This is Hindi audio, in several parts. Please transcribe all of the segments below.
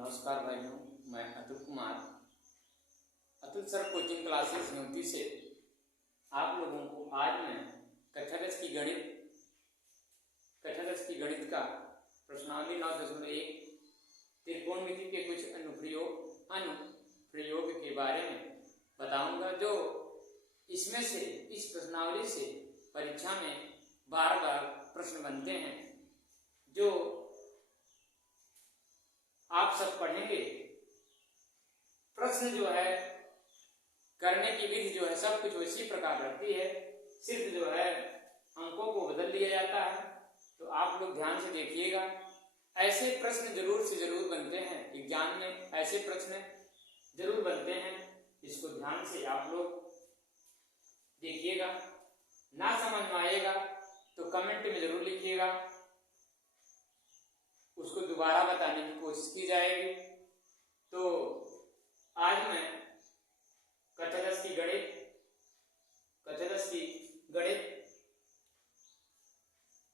नमस्कार भाइयों, मैं Atul Kumar Atul sir coaching classes UP से आप लोगों को आज मैं कक्षा 10 की गणित का प्रश्नावली 9.1 त्रिकोणमिति के कुछ अनुप्रयोग के बारे में बताऊंगा, जो इसमें से इस प्रश्नावली से परीक्षा में बार बार प्रश्न बनते हैं, जो आप सब पढ़ेंगे। प्रश्न जो है करने की विधि जो है सब कुछ उसी प्रकार रहती है, सिर्फ जो है अंकों को बदल दिया जाता है। तो आप लोग ध्यान से देखिएगा, ऐसे प्रश्न जरूर से जरूर बनते हैं एग्जाम में, ऐसे प्रश्न जरूर बनते हैं। इसको ध्यान से आप लोग देखिएगा। ना समझ में आएगा तो कमेंट में जरूर लिखिएगा, उसको दोबारा बताने की कोशिश की जाएगी। तो आज मैं कक्षा 10 की गणित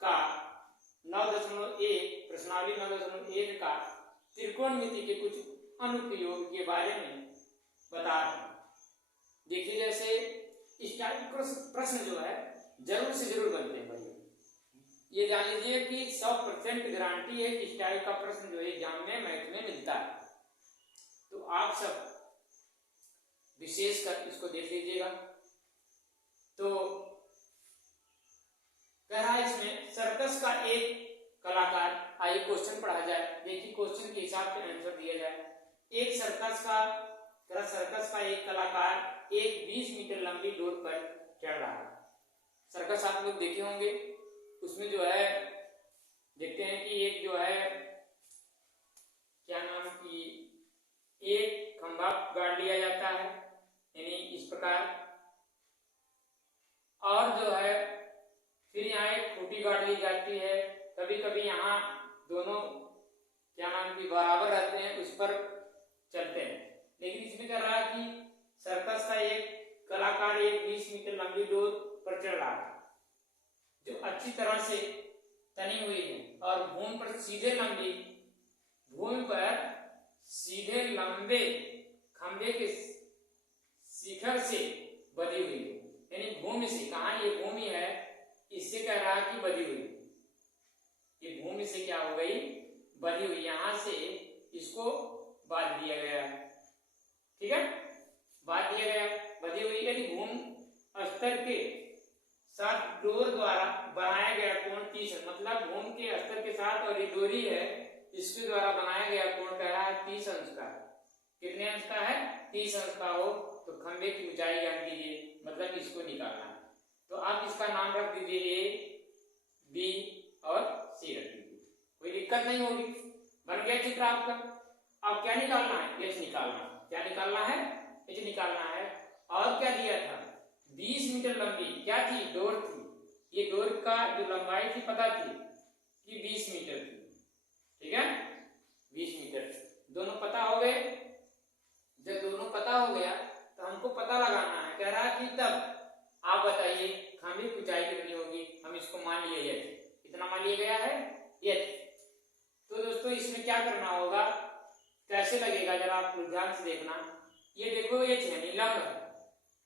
का 9.1 प्रश्नावली 9.1 का त्रिकोणमिति के कुछ अनुप्रयोग के बारे में बता रहा हूं। देखिए, जैसे इस टाइप प्रश्न जो है जरूर से जरूर बनते हैं भाई, ये जान लीजिए कि 100% गारंटी है कि इस टाइप का प्रश्न जो है एग्जाम में मैथ में मिलता है। तो आप सब विशेषकर इसको देख लीजिएगा। तो कह रहा है इसमें सर्कस का एक कलाकार, आइए क्वेश्चन पढ़ा जाए। देखिए क्वेश्चन के हिसाब से आंसर दिया जाए। एक सर्कस का एक कलाकार एक 20 मीटर लंबी डोर पर चढ़ रहा है। सर्कस आप लोग देखे होंगे, उसमें जो है देखते हैं कि एक जो है क्या नाम की एक खंभा गाड़ लिया जाता है, यानी इस प्रकार, और जो है फिर यहाँ एक खूंटी गाड़ ली जाती है। कभी कभी यहाँ दोनों क्या नाम की बराबर रहते हैं, उस पर चलते हैं। लेकिन इसमें क्या रहा कि सर्कस का एक कलाकार एक 20 मीटर लंबी डोर पर चढ़ रहा है, जो अच्छी तरह से तनी हुई है और भूमि पर सीधे लंबे खंभे के शिखर से बधी हुई है। यानी भूमि से, कहा ये भूमि है, इससे कह रहा है कि बधी हुई, ये भूमि से क्या हो गई, बधी हुई। यहां से इसको बांध दिया गया है, ठीक है, बांध दिया गया, बधी हुई। यानी भूमि स्तर के साथ डोर द्वारा बनाया गया कोण 30 है, मतलब भूमि के स्तर के साथ, और ये डोरी है, इसके द्वारा बनाया गया कोण कह रहा है 30 अंश का। कितने अंश का है? 30 अंश का हो तो खंभे की ऊंचाई जान दीजिए, मतलब इसको निकालना है। तो आप इसका नाम रख दीजिए A, B और C रख दीजिए, कोई दिक्कत नहीं होगी। बन गया चित्र आपका। अब क्या निकालना है? H निकालना है। क्या निकालना है? H निकालना है। और क्या दिया था? 20 मीटर लंबी क्या थी? डोर थी। ये डोर का जो लंबाई थी पता थी कि 20 मीटर थी, ठीक है, 20 मीटर। दोनों पता हो गए। जब दोनों पता हो गया तो हमको पता लगाना है, कह रहा है कि तब आप बताइए खंभे की ऊंचाई कितनी होगी। हम इसको मान लिए h, कितना मान लिया गया है? h। तो दोस्तों इसमें क्या करना होगा, कैसे लगेगा जरा आप ध्यान से देखना। ये देखो h है, लंब है,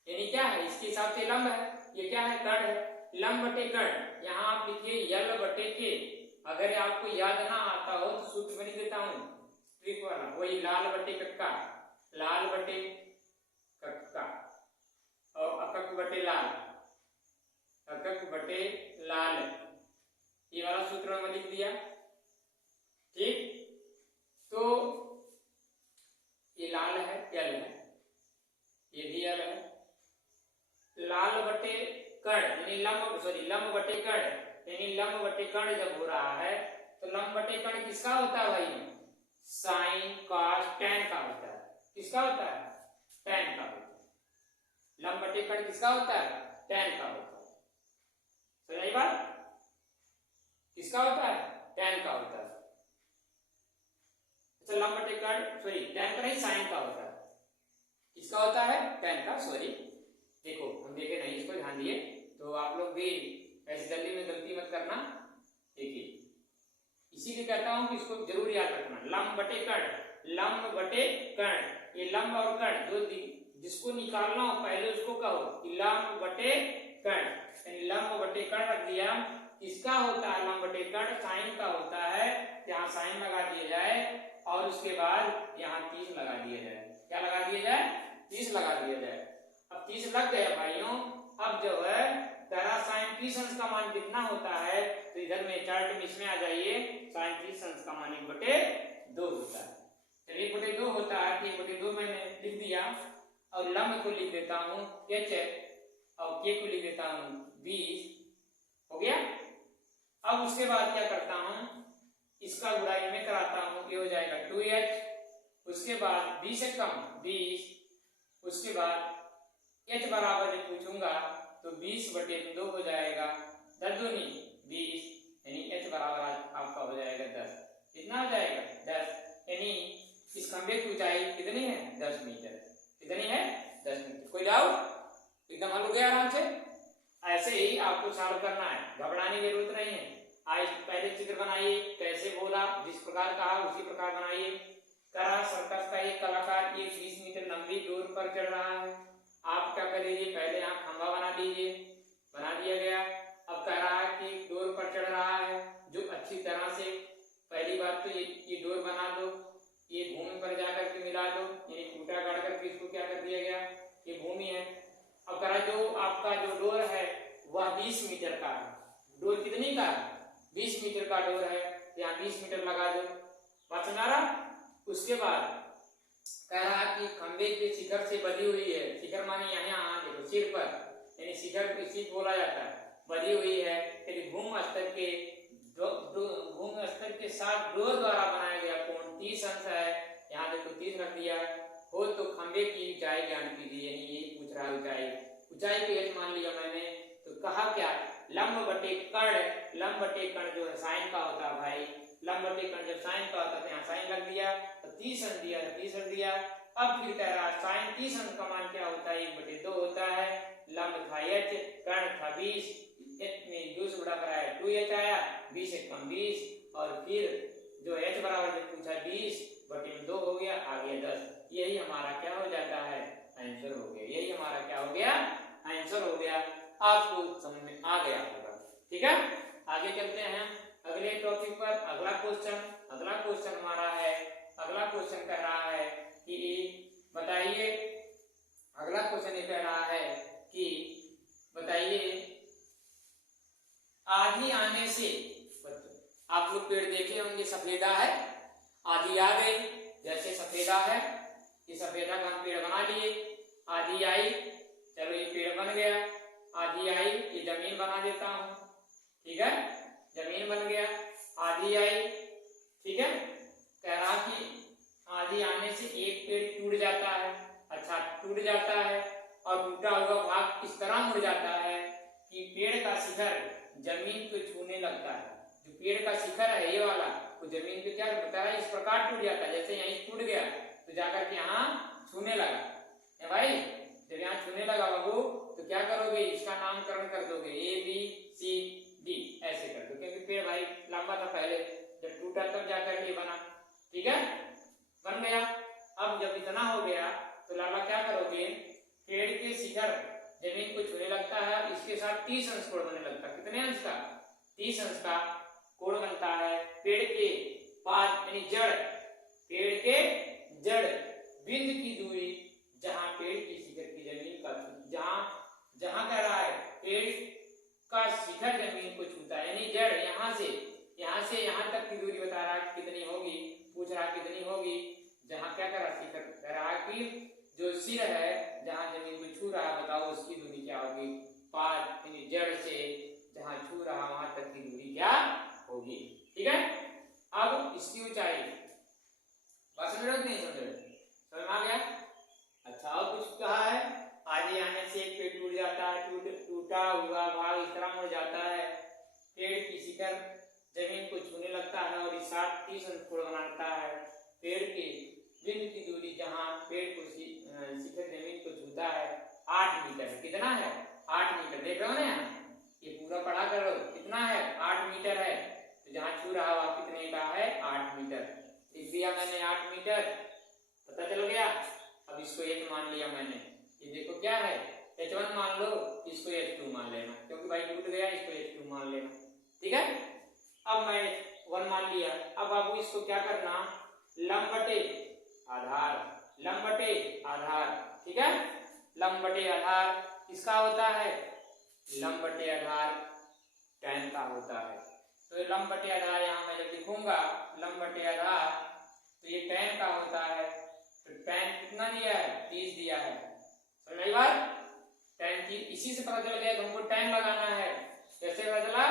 यानी क्या है, इसके हिसाब से लंब है। ये क्या है? कर्ण है। लंब बटे कर्ण, यहाँ आप लिखिए यल बटे के। अगर आपको याद ना आता हो तो सूत्र बनी देता हूं, ट्रिक वाला, वही लाल बटे कक्का, लाल बटे कक्का और अकक बटे लाल, अकक बटे लाल, ये वाला सूत्र मैंने लिख दिया, ठीक। तो ये लाल है, यल है, ये भी यल है। लाल बटे कर्ण यानी लंब बटे कर्ण, यानी लंब बटे कर्ण जब हो रहा है तो लंब बटे कर्ण किसका होता है भाई? साइन कॉस टैन का होता है। किसका होता है? टैन का होता है। लंब बटे कर्ण किसका होता है? टैन का होता है। समझ बात? किसका होता है? टैन का होता है। अच्छा, लंब बटे कर्ण टैन का नहीं, साइन का होता है। किसका होता है? टैन का। देखो हम देखे नहीं, इसको ध्यान दिए तो आप लोग भी ऐसे जल्दी में गलती मत करना। देखिए इसीलिए कहता हूं कि इसको जरूर याद रखना। लंब बटे कर्ण, लंब बटे कर्ण। ये लंब और कर्ण जो जिसको निकालना हो पहले उसको कहो कि लंब बटे कर्ण, यानी लंब बटे कर्ण रख दिया। किसका होता है लंब बटे कर्ण? साइन का होता है। यहाँ साइन लगा दिया जाए और उसके बाद यहाँ 30 लगा दिया जाए। क्या लगा दिया जाए? 30 लगा दिया जाए। अब 30 लग गया भाइयों। अब जो है तेरा साइन 30 अंश का मान कितना होता है? तो इधर में चार्ट में इसमें आ जाइए, साइन 30 अंश का मान 1/2 होता है। चलिए 1/2 होता है, 1/2 मैंने लिख दिया और लंब को लिख देता हूँ h और k को लिख देता हूँ 20। हो गया। अब उसके बाद क्या करता हूँ, इसका गुणाई में कराता हूँ, ये हो जाएगा 2h। उसके बाद 20 से कम 20। उसके बाद h बराबर जब पूछूंगा तो 20/2 हो जाएगा, 10 दूनी 20, यानी h बराबर आपका हो जाएगा 10। कितना हो जाएगा? 10। यानी इस खंबे की ऊंचाई कितनी है? 10 मीटर। कितनी है? 10 मीटर। कोई डाउट? एकदम हल हो गया आराम से। ऐसे ही आपको सॉल्व करना है, घबराने की जरूरत नहीं है। आज पहले चित्र बनाइए, कैसे बोला जिस प्रकार कहा उसी प्रकार बनाइए। करा सर्कस का एक कलाकार एक 20 मीटर लंबी डोर पर चढ़ रहा है। आप क्या कर लीजिए, पहले यहाँ खंभा बना दीजिए। बना दिया गया। अब कह रहा है कि डोर पर चढ़ रहा है, जो अच्छी तरह से पहली बात तो ये डोर बना दो, ये भूमि पर जाकर के मिला दो, यानी खूंटा गाड़ करके इसको क्या कर दिया गया, ये भूमि है। अब कह रहा जो आपका जो डोर है वह 20 मीटर का है। डोर कितनी का है? 20 मीटर का डोर है, यहाँ 20 मीटर लगा दो। बात समझ रहा? उसके बाद कह रहा कि खंबे के शिखर से बधी हुई है। शिखर माने यहाँ देखो सिर पर, यानी शिखर को सीट बोला जाता है, बधी हुई है। यदि भूमि स्तर के साथ डोर द्वारा बनाया गया कोण 30 अंश है। यहाँ देखो 30 रख दिया हो। तो खंबे की ऊंचाई ज्ञान कीजिए, यानी ये पूछ रहा है ऊंचाई। ऊंचाई को h मान लिया मैंने, तो कहा क्या? लंब बटे कर्ण। लंब बटे कर्ण जो है साइन का होता है भाई। लंब बटे कर्ण जब साइन का होता है तो यहाँ साइन लग दिया, तो 30 अंश दिया, 30 अंश दिया। अब फिर कह रहा साइन 30 अंश का मान क्या होता है? 1/2 होता है। लंब था h, कर्ण था 20, h में 2 से गुणा कराया 2h आया, 20 से कम 20, और फिर जो h बराबर जब पूछा 20/2 हो गया, आ गया 10। यही हमारा क्या हो जाता है? आंसर हो गया। यही हमारा क्या हो गया? आंसर हो गया। आपको समझ में आ गया होगा। ठीक है, आगे चलते हैं अगले टॉपिक पर। अगला क्वेश्चन हमारा है, अगला क्वेश्चन कह रहा है कि बताइए, अगला क्वेश्चन ये कह रहा है कि बताइए आंधी आने से, आप लोग पेड़ देखे होंगे सफेदा है, आंधी आ गई, जैसे सफेदा है, ये सफेदा का हम पेड़ बना लिए। आंधी आई, चलो ये पेड़ बन गया। आंधी आई, ये जमीन बना देता हूं। ठीक है, जमीन बन गया। आंधी आई, ठीक है। कह रहा कि आंधी आने से एक पेड़ टूट जाता है। अच्छा, टूट जाता है और टूटा हुआ भाग इस तरह मुड़ जाता है कि पेड़ का शिखर जमीन को छूने लगता है। जो पेड़ का शिखर है ये वाला, वो जमीन पे क्या होता है? इस प्रकार टूट जाता है। जैसे यहीं टूट गया तो जाकर के यहाँ छूने लगा है भाई। जब यहाँ छूने लगा बाबू, तो क्या करोगे? इसका नामकरण कर दोगे ABCD, ऐसे कर दो, क्योंकि पेड़ भाई लंबा था पहले, जब टूटा तब जाकर ये बना। ठीक है, बन गया। अब जब इतना हो गया तो लाला क्या करोगे? पेड़ के शिखर जमीन को छूने लगता है, इसके साथ 30 अंश कोण बनने लगता है। कितने अंश का? 30 अंश का कोण बनता है। पेड़ के पाद यानी जड़, पेड़ के जड़ बिंदु की दूरी जहां पेड़ की शिखर की जमीन का, जहां कह रहा है पेड़ का शिखर जमीन को छूता है, यानी जड़ यहां से यहां तक की दूरी बता रहा है कितनी होगी, पूछ रहा कितनी होगी। जहां क्या कर रहा? शिखर कह रहा कि जो सिर है जहां जमीन को छू रहा है, बताओ उसकी दूरी क्या होगी? पाद यानी जड़ से जहां छू रहा वहां तक की दूरी क्या होगी। ठीक है, अब इसकी ऊंचाई बात समझ रहे हो नहीं समझ रहे? समझ आ गया? अच्छा, और कुछ कहा है? आंधी आने से एक पेड़ टूट जाता है, टूटा हुआ भाग इस तरह मुड़ जाता है। पेड़ की शिखर जमीन को छूने लगता है और इस 30 अंश कोण बनाता है। पेड़ के बिंदु की दूरी जहां पेड़ को शिखर जमीन को छूता है 8 मीटर। कितना है? 8 मीटर। देख रहे हो ना, यहाँ ये पूरा पढ़ा करो। कितना है? 8 मीटर है। तो जहां छू रहा हुआ कितने का है? 8 मीटर। लिख दिया मैंने 8 मीटर, पता चल गया। अब इसको h मान लिया मैंने, ये देखो क्या है h1 मान लो, इसको h2 मान लेना, क्योंकि भाई टूट गया, इसको h2 मान लेना, ठीक है। अब मैं 1 मान लिया। अब बाबू इसको क्या करना, लंब बटे आधार, लंब बटे आधार, ठीक है। लंब बटे आधार किसका होता है, लंब बटे आधार tan का होता है। तो ये लंब बटे आधार यहाँ मैं जब लिखूंगा लंब बटे आधार, तो ये tan का होता है। तो tan कितना दिया है, 30 दिया है, समझ आई बात। tan 30, इसी से पता चल गया कि हमको tan लगाना है। कैसे पता चला,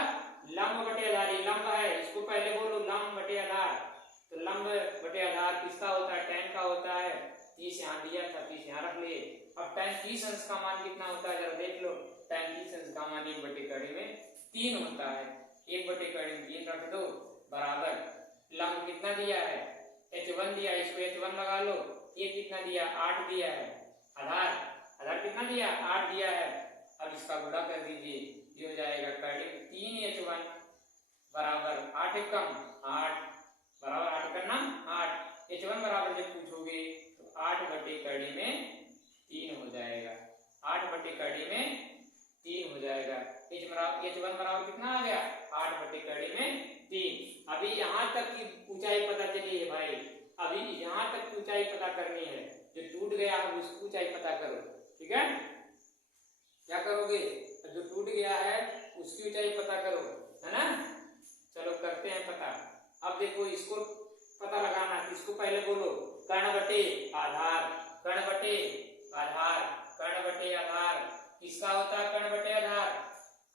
लंब बटे आधार, ये लंब है, इसको पहले बोलो लंब बटे आधार। तो लंब बटे आधार किसका होता है, tan का होता है। 30 यहाँ दिया था, 30 यहाँ रख लिए। अब tan 30 अंश का मान कितना होता है, जरा देख लो। tan 30 अंश का मान 1 बटे कड़ी में 3 होता है। 1 बटे कड़ी में 3 रख दो, बराबर लंब कितना दिया है, h1 दिया, इसको h1 लगा लो। ये कितना दिया, 8 दिया है। आधार, आधार कितना दिया, 8 दिया है। अब इसका गुणा कर दीजिए, ये हो जाएगा कड़ी में 3h1 बराबर 8 कम 8 बराबर 8 करना 8। h1 बराबर जब पूछोगे तो 8 बटे कड़ी में 3 हो जाएगा, 8 बटे कड़ी में 3 हो जाएगा। h1 बराबर कितना आ गया, 8 बटे कड़ी में 3। अभी यहाँ तक की ऊंचाई पता चली है भाई, अभी यहाँ तक की ऊंचाई पता करनी है। जो टूट गया है उसकी ऊंचाई पता करो, ठीक है। क्या करोगे, जो टूट गया है उसकी ऊंचाई पता करो, है ना। चलो करते हैं पता। अब देखो इसको पता लगाना, इसको पहले बोलो कर्ण बटे आधार, कर्ण बटे आधार, कर्ण बटे आधार किसका होता है, कर्ण बटे आधार।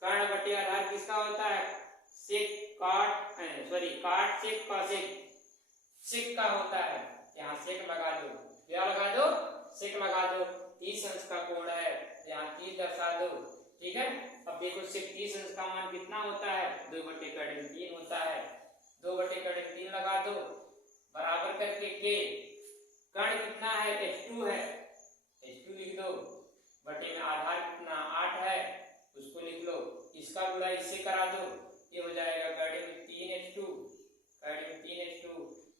कर्ण बटे आधार किसका होता है, सेक काट काट सेक कॉसेक, सेक का होता है। यहाँ सेक लगा दो, क्या लगा दो, सेक लगा दो। 30 अंश का कोण है, यहाँ 30 दर्शा दो, ठीक है। अब देखो सेक 30 अंश का मान कितना होता है, 2 बटे कड़ी में 3 होता है। 2 बटे कड़ी में 3 लगा दो, बराबर करके के कर्ण कितना है, h2 है, h2 लिख दो। बटे में आधार कितना 8 है, उसको लिख लो। इसका गुणा इससे करा दो, ये हो जाएगा कड़ी में 3h2, कड़ी में 3h2,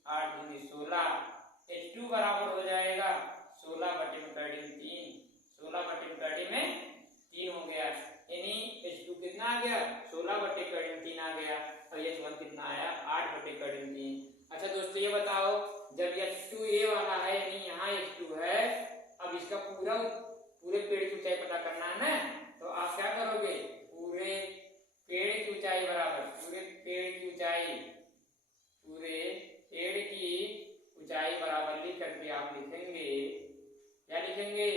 8 दूनी 16, h2 बराबर हो जाएगा 16 बटे में कड़ी में 3, 16 बटे में कड़ी में 3 हो गया। यानी h2 कितना आ गया, 16 बटे कड़ी में 3 आ गया। और h1 कितना आया, 8 बटे कड़ी में 3। अच्छा दोस्तों ये बताओ, जब h2 ये वाला है यानी यहाँ h2 है, अब इसका पूरे पेड़ की ऊंचाई पता करना है ना। तो आप क्या करोगे, पूरे पेड़ की ऊंचाई बराबर, पूरे पेड़ की ऊंचाई, पूरे पेड़ की ऊंचाई बराबर लिख करके आप लिखेंगे, क्या लिखेंगे,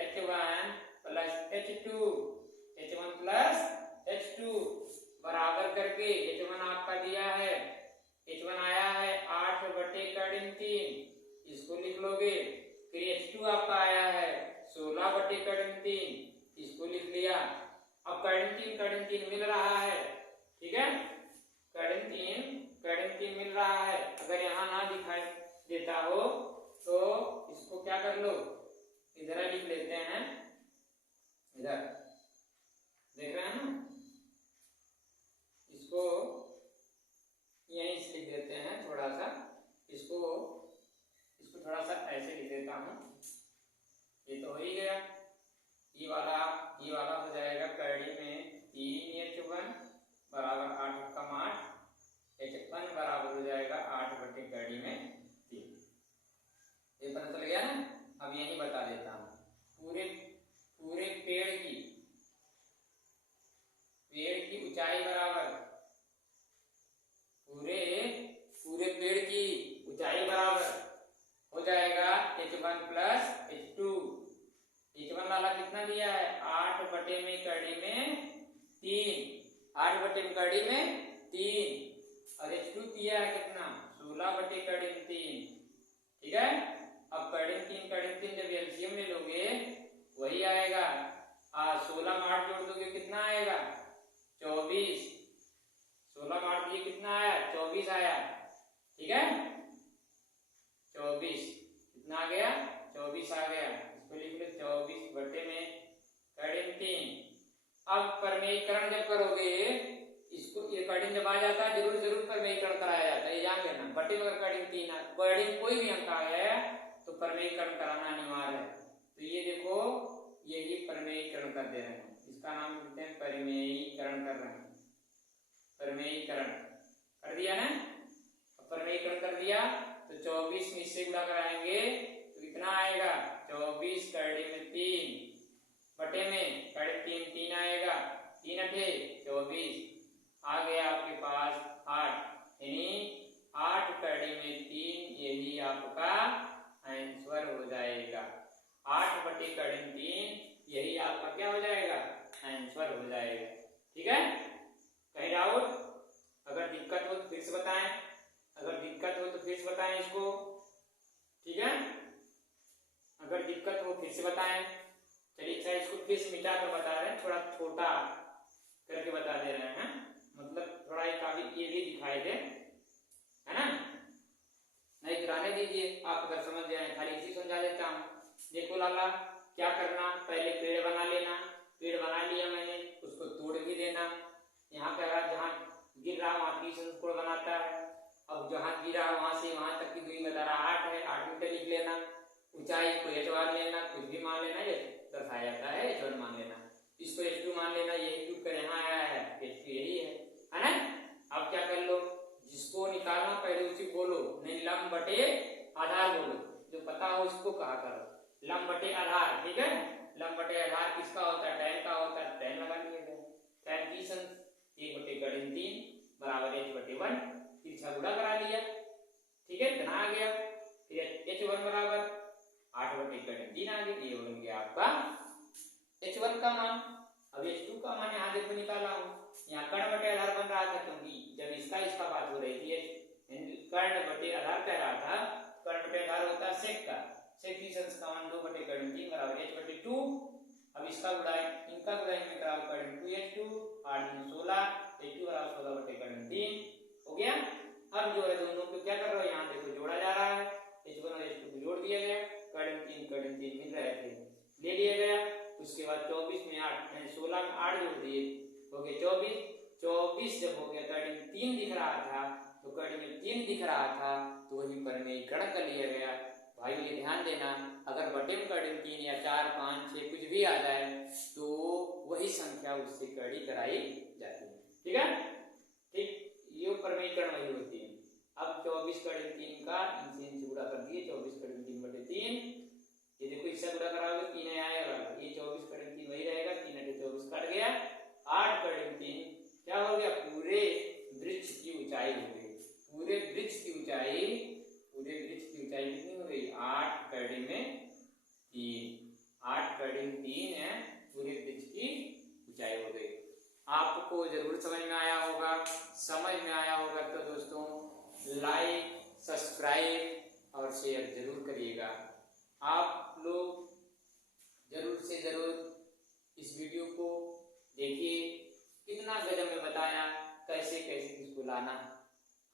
h1 plus h2, h1 plus h2 बराबर करके h1 आपका दिया है, h1 आया है 8 बटे कड़ी में 3, इसको लिख लोगे। फिर h2 आपका आया है 16 बटे कड़ी में 3, इसको लिख लिया। अब कड़ी में 3 मिल रहा है, ठीक है, कड़ी में 3 मिल रहा है। अगर यहाँ ना दिखाई देता हो तो इसको क्या कर लो, इधर लिख लेते हैं, इधर देख रहे हैं ना, इसको यहीं से लिख देते हैं थोड़ा सा, इसको थोड़ा सा ऐसे लिख देता हूँ। ये तो हो ही गया, ये वाला हो जाएगा कड़ी में 3h1 बराबर 8 कम 8, h1 बराबर हो जाएगा 8 बटे कड़ी में 3। ये पता चल गया ना। अब यही बता देता हूँ, पूरे पेड़ की ऊंचाई बराबर, पूरे पेड़ की ऊंचाई बराबर हो जाएगा h1 प्लस h2। h1 वाला कितना दिया है, 8 बटे में कड़ी में 3, 8 बटे में कड़ी में 3, और h2 दिया है कितना, 16 बटे कड़ी में 3, ठीक है। अब कड़ी में 3 जब एलसीएम ले लोगे वही आएगा, 16 में 8 जोड़ दोगे कितना आएगा, 24, 16 में 8 दिए कितना आया, 24 आया, ठीक है। 24 कितना आ गया, 24 आ गया, इसको लिख लो 24 बटे में कड़ी में 3। अब परमेयीकरण जब करोगे, इसको ये कड़ी जब आ जाता है जरूर परमेयीकरण कराया जाता है, ये जान लेना। बटे में अगर कड़िंग 3 कड़िंग कोई भी अंक आ गया तो प्रमेयीकरण कराना अनिवार्य है। तो ये देखो यही प्रमेयीकरण कर दे रहे हैं, इसका नाम देते हैं प्रमेयीकरण कर रहे हैं। प्रमेयीकरण कर दिया ना, प्रमेयीकरण कर दिया तो 24 में इससे गुणा कराएंगे तो कितना आएगा 24 कड़ी में 3 बटे में कड़ी 3 आएगा, 3 अठे 24 आ गया आपके पास 8, यानी 8 कड़ी में 3 यही आपका आंसर हो जाएगा। 8 बटे कड़ी में 3 यही आपका क्या हो जाएगा आंसर हो जाएगा। ठीक है, कहीं डाउट? अगर दिक्कत हो तो फिर से बताएं, अगर दिक्कत हो तो फिर से बताएं इसको। ठीक है, अगर दिक्कत हो फिर से बताएं। चलिए अच्छा इसको फिर से मिटा कर बता रहे हैं, थोड़ा छोटा करके बता दे रहे हैं, मतलब थोड़ा काफी ये भी दिखाई दे, है ना? नहीं तो रहने दीजिए, आप अगर समझ जाए खाली इसी समझा देता हूँ। देखो लाला क्या करना, पहले पेड़ बना लेना, पेड़ बना लिया मैंने, उसको तोड़ भी देना। यहाँ पे जहाँ गिर रहा वहाँ 30 अंश बनाता है। अब जहाँ गिरा वहां से वहां तक की दूरी बता रहा 8 है, 8 मीटर लिख लेना। ऊंचाई को h मान लेना, कुछ भी मान लेना, ये दर्शाया जाता है h1 मान लेना, इसको h2 मान लेना, यही क्यों कर यहाँ आया है h2 यही है ना? अब क्या कर लो, जिसको निकालना पहले उसी बोलो, नहीं लंब बटे आधार बोलो, जो पता हो इसको कहा करो लंब बटे आधार। ठीक है, लंब बटे आधार किसका होता है tan का होता है, tan लगा लिया tan 30 अंश 1 बटे कड़ी 3 बराबर h बटे 1, तिरछा गुणा करा लिया। ठीक है, इतना आ गया, फिर h1 बराबर 8 बटे कड़ी 3 आ गया, ये बन गया आपका h1 का मान। अब h2 का मान यहाँ देखो निकाला हूँ, यहाँ कर्ण बटे आधार बन रहा था क्योंकि जब इसका बात हो रही थी, कर्ण बटे आधार कह रहा था, कर्ण बटे आधार होता है सेक का, सेक 30 अंश का मान 2 बटे कड़ी 3 बराबर h बटे 2। अब इसका गुणाएं इनका गुणाएं में बराबर कड़ी 2h2, 8 में 16, h2 बराबर 16 बटे कड़ी 3 हो गया। अब जो है दोनों को क्या कर रहे हो, यहाँ देखो जोड़ा जा रहा है, h1 और h2 को जोड़ दिया गया, कड़ी 3 मिल रहे थे ले लिया गया। उसके बाद 24 में 8 यानी 16 में 8 जोड़ दिए, हो गया 24। 24 जब हो गया कड़ी 3 दिख रहा था, तो कड़ी में 3 दिख रहा था तो वही प्रमेयीकरण कर लिया गया। भाई ये ध्यान देना, अगर बटे में कड़ी 3 या 4 5 6 कुछ भी आ जाए तो वही संख्या उससे कड़ी कराई जाती है। ठीक है, ठीक, ये प्रमेयीकरण वही होती है। अब 24 कड़ी 3 का इनसे गुणा कर दिए, 24 कड़ी 3 बटे 3, ये देखो इससे गुणा कराओगे 3 आएगा, ये 24 कड़ी 3 वही रहेगा, 3 अठे 24 कट गया, 8 कड़ी 3 क्या हो गया, पूरे वृक्ष की ऊंचाई हो गई। पूरे वृक्ष की ऊंचाई कितनी हो गई 8 कड़ी में 3, 8 कड़ी 3 है, पूरे वृक्ष की ऊंचाई हो गई। आपको जरूर समझ में आया होगा, समझ में आया होगा तो दोस्तों लाइक सब्सक्राइब और शेयर जरूर करिएगा। आप लोग जरूर से जरूर इस वीडियो को देखिए, कितना गजब में बताया कैसे कैसे किसको लाना।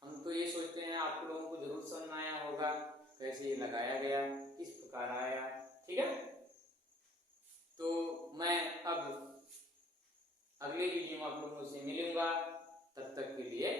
हम तो ये सोचते हैं आप लोगों को जरूर समझ में आया होगा कैसे ये लगाया गया, किस प्रकार आया। ठीक है, तो मैं अब अगले वीडियो में आप लोगों से मिलूंगा, तब तक के लिए